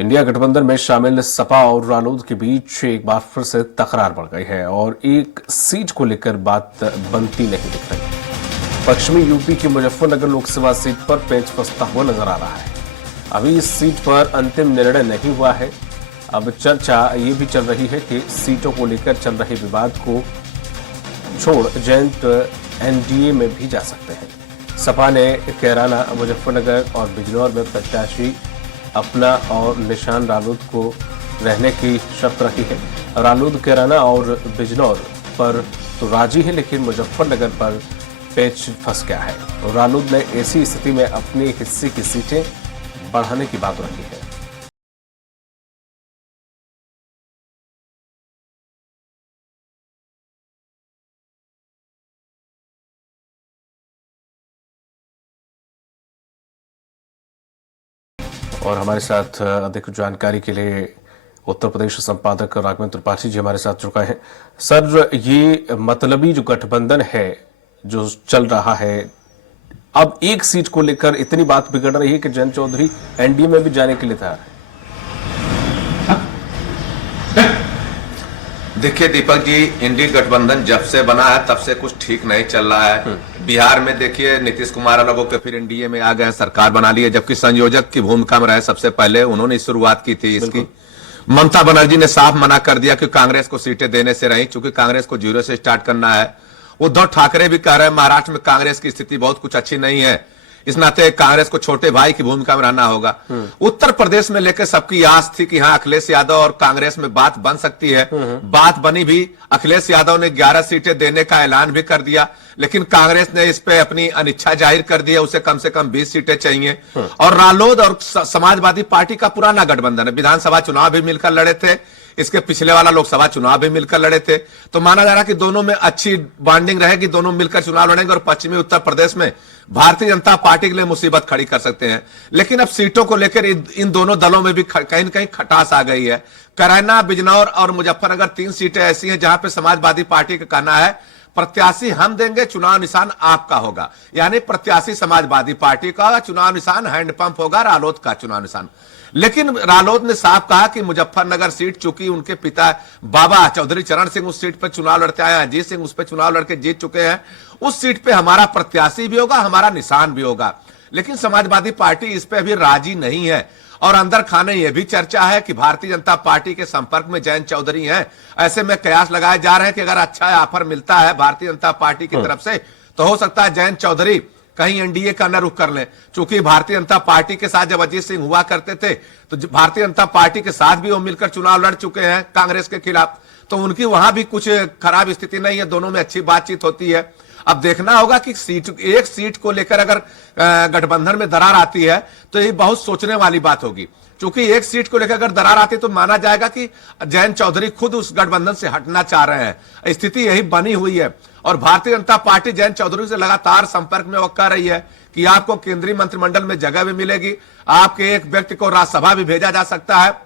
India गठबंधन में शामिल सपा और रालोद के बीच एक बार फिर से तकरार बढ़ गई है और एक सीट को लेकर बात बनती नहीं दिख रही। पश्चिमी यूपी की मुजफ्फरनगर लोकसभा सीट पर पेच फंसता हुआ नजर आ रहा है। अभी इस सीट पर अंतिम निर्णय नहीं हुआ है। अब चर्चा ये भी चल रही है कि सीटों को लेकर चल रहे विवाद को छोड़ जयंत एनडीए में भी जा सकते हैं। सपा ने कैराना, मुजफ्फरनगर और बिजनौर में प्रत्याशी अपना और निशान रालोद को रहने की शर्त रखी है। रालोद कैराना और बिजनौर पर तो राजी है, लेकिन मुजफ्फरनगर पर पेच फंस गया है। रालोद ने ऐसी स्थिति में अपने हिस्से की सीटें बढ़ाने की बात रखी है। और हमारे साथ अधिक जानकारी के लिए उत्तर प्रदेश संपादक राघवेंद्र त्रिपाठी जी हमारे साथ चुका है। सर, ये मतलबी जो गठबंधन है जो चल रहा है, अब एक सीट को लेकर इतनी बात बिगड़ रही है कि जयंत चौधरी एनडीए में भी जाने के लिए तैयार है। देखिए दीपक जी, इंडी गठबंधन जब से बना है तब से कुछ ठीक नहीं चल रहा है। बिहार में देखिए नीतीश कुमार लोगों के फिर एनडीए में आ गए, सरकार बना ली है, जबकि संयोजक की भूमिका में रहे। सबसे पहले उन्होंने शुरुआत की थी इसकी। ममता बनर्जी ने साफ मना कर दिया कि कांग्रेस को सीटें देने से रही, क्योंकि कांग्रेस को जीरो से स्टार्ट करना है। उद्धव ठाकरे भी कह रहे हैं महाराष्ट्र में कांग्रेस की स्थिति बहुत कुछ अच्छी नहीं है, इस नाते कांग्रेस को छोटे भाई की भूमिका में रहना होगा। उत्तर प्रदेश में लेकर सबकी आस थी कि हाँ अखिलेश यादव और कांग्रेस में बात बन सकती है। बात बनी भी। अखिलेश यादव ने 11 सीटें देने का ऐलान भी कर दिया, लेकिन कांग्रेस ने इस पे अपनी अनिच्छा जाहिर कर दी है। उसे कम से कम 20 सीटें चाहिए। और रालोद और समाजवादी पार्टी का पुराना गठबंधन है, विधानसभा चुनाव भी मिलकर लड़े थे, इसके पिछले वाला लोकसभा चुनाव भी मिलकर लड़े थे। तो माना जा रहा कि दोनों में अच्छी बॉन्डिंग रहेगी, दोनों मिलकर चुनाव लड़ेंगे और पश्चिमी उत्तर प्रदेश में भारतीय जनता पार्टी के लिए मुसीबत खड़ी कर सकते हैं। लेकिन अब सीटों को लेकर इन दोनों दलों में भी कहीं न कहीं खटास आ गई है। कैराना, बिजनौर और मुजफ्फरनगर 3 सीटें ऐसी हैं जहां पे समाजवादी पार्टी का कहना है प्रत्याशी हम देंगे, चुनाव निशान आपका होगा। यानी प्रत्याशी समाजवादी पार्टी का, चुनाव निशान हैंडपंप होगा रालोद का चुनाव निशान। लेकिन रालोद ने साफ कहा कि मुजफ्फरनगर सीट, चूंकि उनके पिता बाबा चौधरी चरण सिंह उस सीट पर चुनाव लड़ते आए हैं, अजीत सिंह उस पर चुनाव लड़के जीत चुके हैं, उस सीट पे हमारा प्रत्याशी भी होगा, हमारा निशान भी होगा। लेकिन समाजवादी पार्टी इस पे अभी राजी नहीं है। और अंदर खाने यह भी चर्चा है कि भारतीय जनता पार्टी के संपर्क में जयंत चौधरी हैं। ऐसे में कयास लगाए जा रहे हैं कि अगर अच्छा ऑफर मिलता है भारतीय जनता पार्टी की तरफ से तो हो सकता है जयंत चौधरी कहीं एनडीए का न रुख कर लें। चूंकि भारतीय जनता पार्टी के साथ जब अजीत सिंह हुआ करते थे तो भारतीय जनता पार्टी के साथ भी वो मिलकर चुनाव लड़ चुके हैं कांग्रेस के खिलाफ, तो उनकी वहां भी कुछ खराब स्थिति नहीं है, दोनों में अच्छी बातचीत होती है। अब देखना होगा कि एक सीट को लेकर अगर गठबंधन में दरार आती है तो ये बहुत सोचने वाली बात होगी। क्योंकि एक सीट को लेकर अगर दरार आती है तो माना जाएगा कि जयंत चौधरी खुद उस गठबंधन से हटना चाह रहे हैं। स्थिति यही बनी हुई है और भारतीय जनता पार्टी जयंत चौधरी से लगातार संपर्क में वो कह रही है कि आपको केंद्रीय मंत्रिमंडल में जगह भी मिलेगी, आपके एक व्यक्ति को राज्यसभा भी भेजा जा सकता है।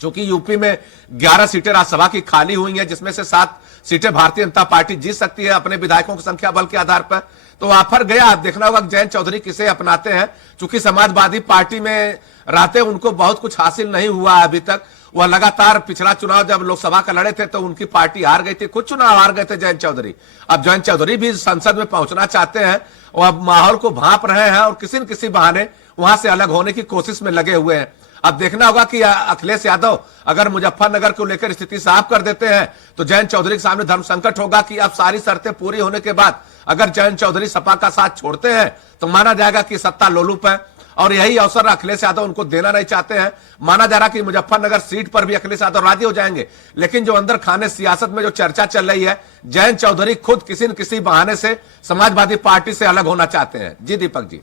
चूंकि यूपी में 11 सीटें राज्यसभा की खाली हुई हैं, जिसमें से 7 सीटें भारतीय जनता पार्टी जीत सकती है अपने विधायकों की संख्या बल के आधार पर। तो ऑफर गया, आप देखना होगा जयंत चौधरी किसे अपनाते हैं। चूंकि समाजवादी पार्टी में रहते उनको बहुत कुछ हासिल नहीं हुआ अभी तक। वह लगातार पिछला चुनाव जब लोकसभा का लड़े थे तो उनकी पार्टी हार गई थी, कुछ चुनाव हार गए थे जयंत चौधरी। अब जयंत चौधरी भी संसद में पहुंचना चाहते हैं और अब माहौल को भांप रहे हैं और किसी न किसी बहाने वहां से अलग होने की कोशिश में लगे हुए हैं। अब देखना होगा कि अखिलेश यादव अगर मुजफ्फरनगर को लेकर स्थिति साफ कर देते हैं तो जयंत चौधरी के सामने धर्म संकट होगा कि अब सारी शर्तें पूरी होने के बाद अगर जयंत चौधरी सपा का साथ छोड़ते हैं तो माना जाएगा कि सत्ता लोलुप है और यही अवसर अखिलेश यादव उनको देना नहीं चाहते हैं। माना जा रहा कि मुजफ्फरनगर सीट पर भी अखिलेश यादव राजी हो जाएंगे। लेकिन जो अंदर खाने सियासत में जो चर्चा चल रही है, जयंत चौधरी खुद किसी न किसी बहाने से समाजवादी पार्टी से अलग होना चाहते हैं। जी दीपक जी,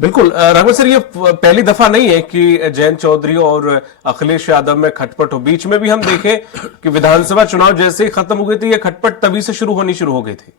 बिल्कुल। राघव सर, ये पहली दफा नहीं है कि जयंत चौधरी और अखिलेश यादव में खटपट हो। बीच में भी हम देखें कि विधानसभा चुनाव जैसे ही खत्म हो गई थी, ये खटपट तभी से शुरू हो गई थी।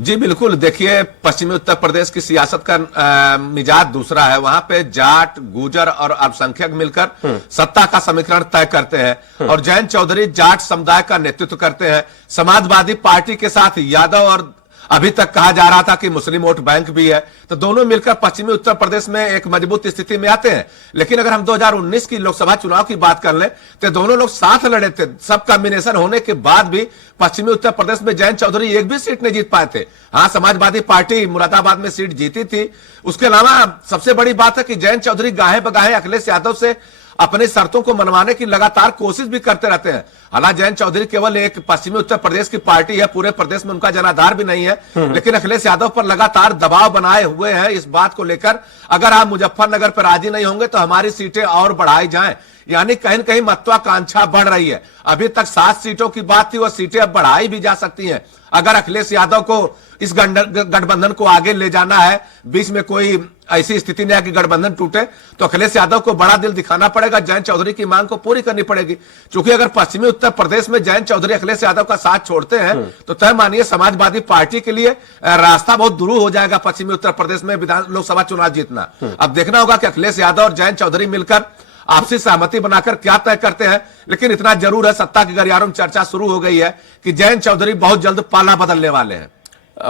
जी बिल्कुल। देखिए, पश्चिमी उत्तर प्रदेश की सियासत का मिजाज दूसरा है। वहां पे जाट, गुजर और अल्पसंख्यक मिलकर सत्ता का समीकरण तय करते हैं और जयंत चौधरी जाट समुदाय का नेतृत्व करते हैं। समाजवादी पार्टी के साथ यादव और अभी तक कहा जा रहा था कि मुस्लिम वोट बैंक भी है, तो दोनों मिलकर पश्चिमी उत्तर प्रदेश में एक मजबूत स्थिति में आते हैं। लेकिन अगर हम 2019 की लोकसभा चुनाव की बात कर लें तो दोनों लोग साथ लड़े थे। सब कॉम्बिनेशन होने के बाद भी पश्चिमी उत्तर प्रदेश में जयंत चौधरी एक भी सीट नहीं जीत पाए थे। हाँ, समाजवादी पार्टी मुरादाबाद में सीट जीती थी। उसके अलावा सबसे बड़ी बात है कि जयंत चौधरी गाहे बगाहे अखिलेश यादव से अपनी शर्तों को मनवाने की लगातार कोशिश भी करते रहते हैं। हालांकि जयंत चौधरी केवल एक पश्चिमी उत्तर प्रदेश की पार्टी है, पूरे प्रदेश में उनका जनाधार भी नहीं है, लेकिन अखिलेश यादव पर लगातार दबाव बनाए हुए हैं इस बात को लेकर, अगर आप मुजफ्फरनगर पर राजी नहीं होंगे तो हमारी सीटें और बढ़ाई जाएं। यानी कहीं न कहीं महत्वाकांक्षा बढ़ रही है। अभी तक 7 सीटों की बात थी, वह सीटें अब बढ़ाई भी जा सकती हैं। अगर अखिलेश यादव को इस गठबंधन को आगे ले जाना है, बीच में कोई ऐसी स्थिति नहीं है कि गठबंधन टूटे, तो अखिलेश यादव को बड़ा दिल दिखाना पड़ेगा, जयंत चौधरी की मांग को पूरी करनी पड़ेगी। क्योंकि अगर पश्चिमी उत्तर प्रदेश में जयंत चौधरी अखिलेश यादव का साथ छोड़ते हैं तो तय मानिए समाजवादी पार्टी के लिए रास्ता बहुत दूर हो जाएगा पश्चिमी उत्तर प्रदेश में लोकसभा चुनाव जीतना। अब देखना होगा कि अखिलेश यादव और जयंत चौधरी मिलकर आपसी सहमति बनाकर क्या तय करते हैं। लेकिन इतना जरूर है, सत्ता के गलियारों में चर्चा शुरू हो गई है कि जयंत चौधरी बहुत जल्द पाला बदलने वाले हैं।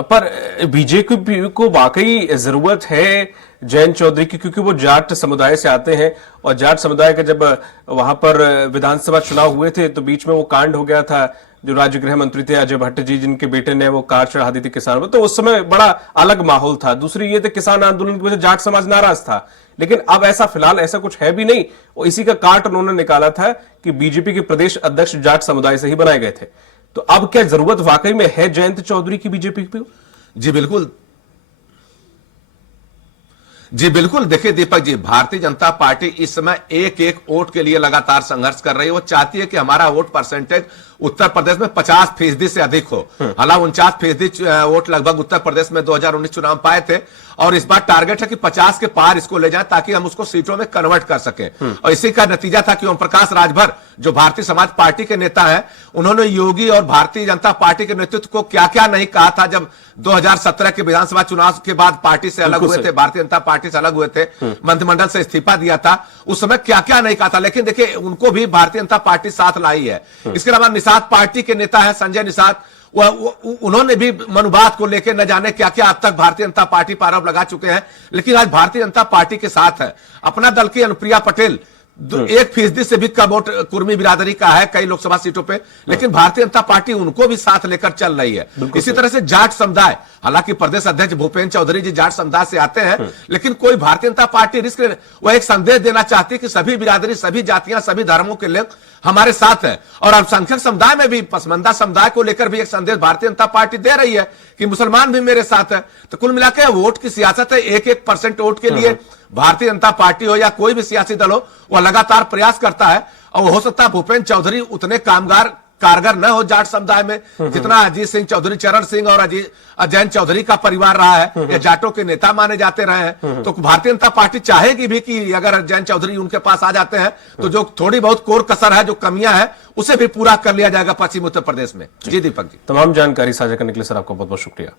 पर बीजेपी को वाकई जरूरत है जयंत चौधरी की, क्योंकि वो जाट समुदाय से आते हैं और जाट समुदाय का जब वहां पर विधानसभा चुनाव हुए थे तो बीच में वो कांड हो गया था, जो राज्य गृह मंत्री थे अजय भट्ट जी, जिनके बेटे ने वो कार चढ़ा दी थी किसानों पर, तो उस समय बड़ा अलग माहौल था। दूसरी ये थे किसान आंदोलन की वजह से जाट समाज नाराज था, लेकिन अब ऐसा फिलहाल ऐसा कुछ है भी नहीं। और इसी का काट उन्होंने निकाला था कि बीजेपी के प्रदेश अध्यक्ष जाट समुदाय से ही बनाए गए थे। तो अब क्या जरूरत वाकई में है जयंत चौधरी की बीजेपी की? जी बिल्कुल, जी बिल्कुल। देखिए दीपक जी, भारतीय जनता पार्टी इस समय एक एक वोट के लिए लगातार संघर्ष कर रही है। वो चाहती है कि हमारा वोट परसेंटेज उत्तर प्रदेश में 50% से अधिक हो। हालांकि 49% वोट लगभग उत्तर प्रदेश में 2019 चुनाव में पाए थे, और इस बार टारगेट है कि 50 के पार इसको ले जाएं ताकि हम उसको सीटों में कन्वर्ट कर सकें। और इसी का नतीजा था कि ओम प्रकाश राजभर जो भारतीय समाज पार्टी के नेता हैं, उन्होंने योगी और भारतीय जनता पार्टी के नेतृत्व को क्या क्या नहीं कहा था जब 2017 के विधानसभा चुनाव के बाद पार्टी से अलग हुए थे, भारतीय जनता पार्टी से अलग हुए थे, मंत्रिमंडल से इस्तीफा दिया था, उस समय क्या क्या नहीं कहा था। लेकिन देखिए उनको भी भारतीय जनता पार्टी साथ लाई है। इसके अलावा निषाद पार्टी के नेता है संजय निषाद, उन्होंने भी मनुवाद को लेकर न जाने क्या क्या अब तक भारतीय जनता पार्टी पर आरोप लगा चुके हैं, लेकिन आज भारतीय जनता पार्टी के साथ है। अपना दल की अनुप्रिया पटेल 1% से भी कम वोट कुर्मी बिरादरी का है कई लोकसभा सीटों पे, लेकिन भारतीय जनता पार्टी उनको भी साथ लेकर चल रही है। इसी तरह से जाट समुदाय, हालांकि प्रदेश अध्यक्ष भूपेन्द्र चौधरी जी जाट समुदाय से आते हैं, लेकिन कोई भारतीय जनता पार्टी रिस्क, वह एक संदेश देना चाहती है कि सभी बिरादरी, सभी जातियां, सभी धर्मों के लोग हमारे साथ है। और अल्पसंख्यक समुदाय में भी, पसमंदा समुदाय को लेकर भी एक संदेश भारतीय जनता पार्टी दे रही है कि मुसलमान भी मेरे साथ है। तो कुल मिलाकर वोट की सियासत है। 1% वोट के लिए भारतीय जनता पार्टी हो या कोई भी सियासी दल हो, वह लगातार प्रयास करता है। और हो सकता है भूपेन्द्र चौधरी उतने कारगर न हो जाट समुदाय में जितना अजीत सिंह चौधरी, चरण सिंह और जयंत चौधरी का परिवार रहा है, या जाटों के नेता माने जाते रहे हैं। तो भारतीय जनता पार्टी चाहेगी भी कि अगर जयंत चौधरी उनके पास आ जाते हैं तो जो थोड़ी बहुत कोर कसर है, जो कमियां हैं, उसे भी पूरा कर लिया जाएगा पश्चिम उत्तर प्रदेश में। जी दीपक जी, तमाम जानकारी साझा करने के लिए सर आपका बहुत बहुत शुक्रिया।